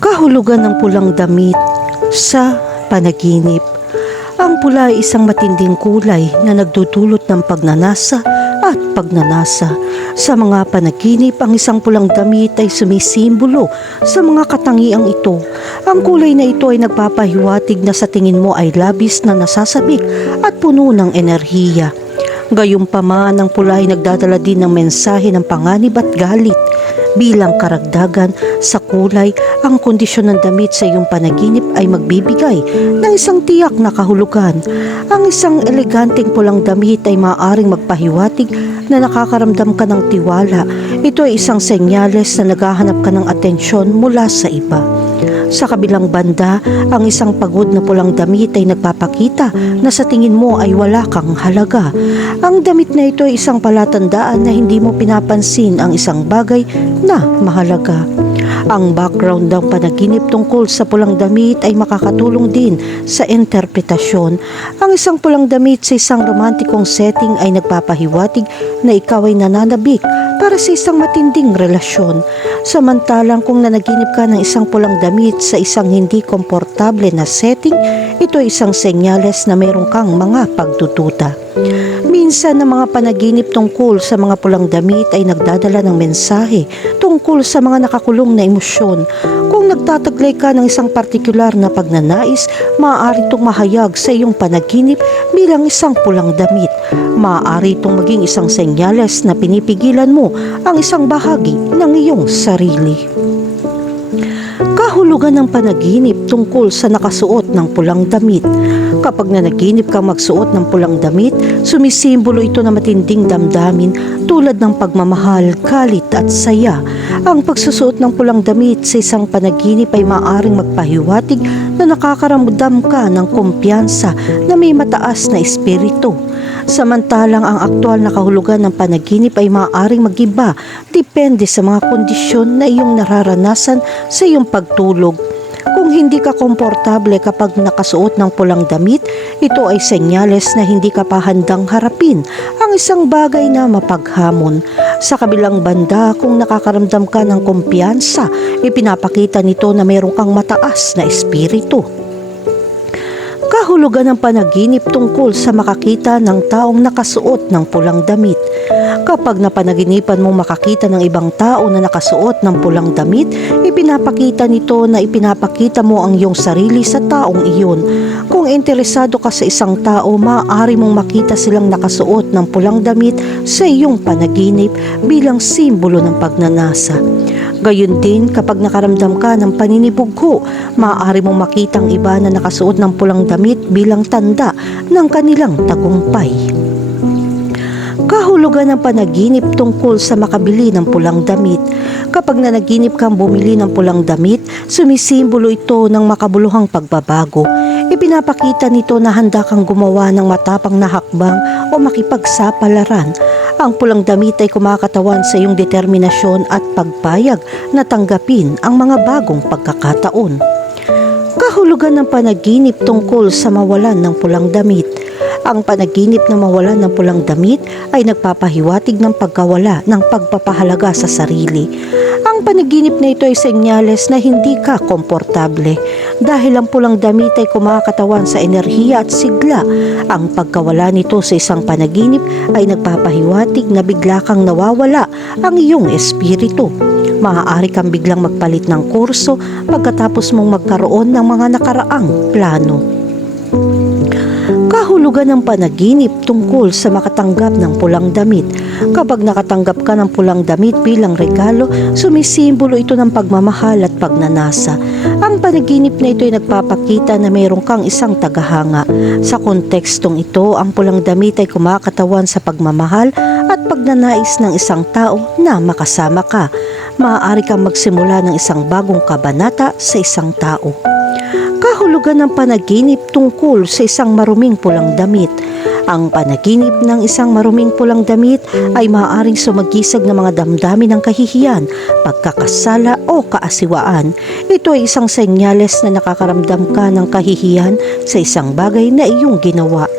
Kahulugan ng pulang damit sa panaginip. Ang pula ay isang matinding kulay na nagdudulot ng pagnanasa at pagnanasa. Sa mga panaginip, ang isang pulang damit ay sumisimbolo sa mga katangiang ito. Ang kulay na ito ay nagpapahiwatig na sa tingin mo ay labis na nasasabik at puno ng enerhiya. Gayunpaman, ang pula ay nagdadala din ng mensahe ng panganib at galit. Bilang karagdagan sa kulay, ang kondisyon ng damit sa iyong panaginip ay magbibigay ng isang tiyak na kahulugan. Ang isang eleganteng pulang damit ay maaaring magpahiwatig na nakakaramdam ka ng tiwala. Ito ay isang senyales na naghahanap ka ng atensyon mula sa iba. Sa kabilang banda, ang isang pagod na pulang damit ay nagpapakita na sa tingin mo ay wala kang halaga. Ang damit na ito ay isang palatandaan na hindi mo pinapansin ang isang bagay na mahalaga. Ang background ng panaginip tungkol sa pulang damit ay makakatulong din sa interpretasyon. Ang isang pulang damit sa isang romantikong setting ay nagpapahiwatig na ikaw ay nananabik para sa isang matinding relasyon. Samantalang kung nanaginip ka ng isang pulang damit sa isang hindi komportable na setting, ito ay isang senyales na meron kang mga pagtututa. Minsan ang mga panaginip tungkol sa mga pulang damit ay nagdadala ng mensahe tungkol sa mga nakakulong na emosyon. Kung nagtataglay ka ng isang partikular na pagnanais, maaari itong mahayag sa iyong panaginip bilang isang pulang damit. Maaari itong maging isang senyales na pinipigilan mo ang isang bahagi ng iyong sarili. Kahulugan ng panaginip tungkol sa nakasuot ng pulang damit. Kapag nanaginip kang magsuot ng pulang damit, sumisimbolo ito na matinding damdamin tulad ng pagmamahal, galit at saya. Ang pagsusuot ng pulang damit sa isang panaginip ay maaaring magpahiwatig na nakakaramdam ka ng kumpiyansa na may mataas na espiritu. Samantalang ang aktual na kahulugan ng panaginip ay maaaring magiba depende sa mga kondisyon na iyong nararanasan sa iyong pagtulog. Kung hindi ka komportable kapag nakasuot ng pulang damit, ito ay senyales na hindi ka pa handang harapin ang isang bagay na mapaghamon. Sa kabilang banda, kung nakakaramdam ka ng kumpiyansa, ipinapakita nito na mayroon kang mataas na espiritu kahulugan ng panaginip tungkol sa makakita ng taong nakasuot ng pulang damit. Kapag napanaginipan mong makakita ng ibang tao na nakasuot ng pulang damit, ipinapakita nito na ipinapakita mo ang iyong sarili sa taong iyon. Kung interesado ka sa isang tao, maaari mong makita silang nakasuot ng pulang damit sa iyong panaginip bilang simbolo ng pagnanasa. Gayun din kapag nakaramdam ka ng paninibugho, maaari mong makitang iba na nakasuot ng pulang damit bilang tanda ng kanilang tagumpay. Kahulugan ng panaginip tungkol sa makabili ng pulang damit. Kapag nanaginip kang bumili ng pulang damit, sumisimbolo ito ng makabuluhang pagbabago. Ipinapakita nito na handa kang gumawa ng matapang na hakbang o makipagsapalaran. Ang pulang damit ay kumakatawan sa iyong determinasyon at pagpayag na tanggapin ang mga bagong pagkakataon. Kahulugan ng panaginip tungkol sa mawalan ng pulang damit. Ang panaginip na mawalan ng pulang damit ay nagpapahiwatig ng pagkawala ng pagpapahalaga sa sarili. Ang panaginip na ito ay senyales na hindi ka komportable dahil ang pulang damit ay kumakatawan sa enerhiya at sigla. Ang pagkawala nito sa isang panaginip ay nagpapahiwatig na bigla kang nawawala ang iyong espiritu. Maaari kang biglang magpalit ng kurso pagkatapos mong magkaroon ng mga nakaraang plano kahulugan ng panaginip tungkol sa makatanggap ng pulang damit. Kapag nakatanggap ka ng pulang damit bilang regalo, sumisimbolo ito ng pagmamahal at pagnanasa. Ang panaginip na ito ay nagpapakita na mayroon kang isang tagahanga. Sa kontekstong ito, ang pulang damit ay kumakatawan sa pagmamahal at pagnanais ng isang tao na makasama ka. Maaari kang magsimula ng isang bagong kabanata sa isang tao kahulugan ng panaginip tungkol sa isang maruming pulang damit. Ang panaginip ng isang maruming pulang damit ay maaaring sumagisag ng mga damdamin ng kahihiyan, pagkakasala o kaasiwaan. Ito ay isang senyales na nakakaramdam ka ng kahihiyan sa isang bagay na iyong ginawa.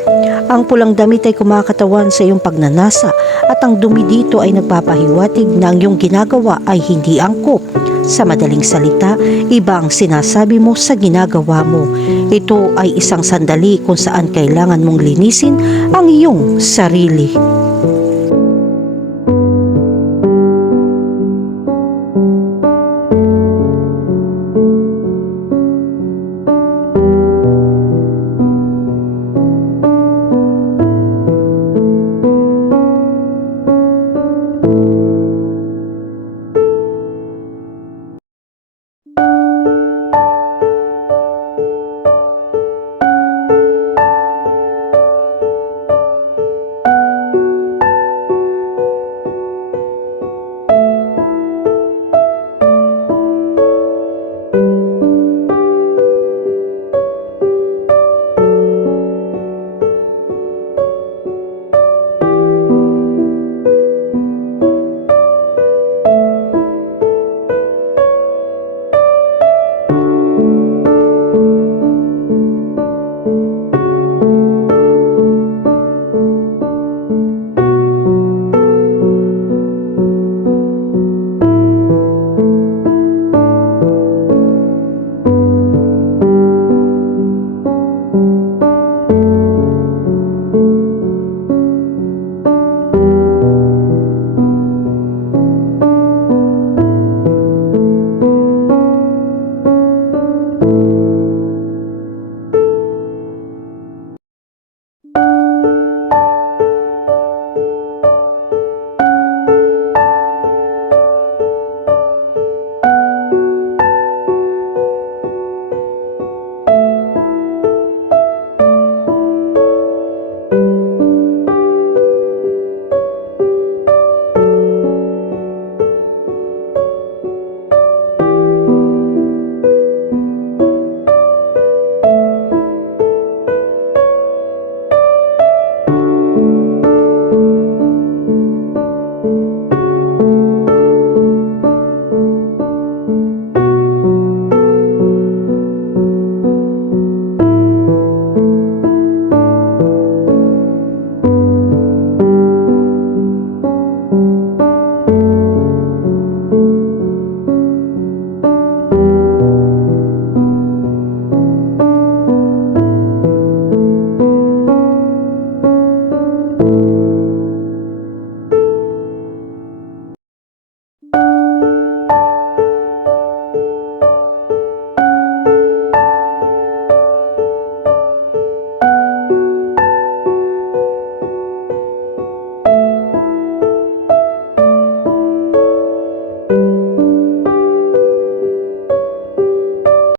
Ang pulang damit ay kumakatawan sa iyong pagnanasa at ang dumi dito ay nagpapahiwatig na ang iyong ginagawa ay hindi angkop. Sa madaling salita, iba ang sinasabi mo sa ginagawa mo. Ito ay isang sandali kung saan kailangan mong linisin ang iyong sarili. you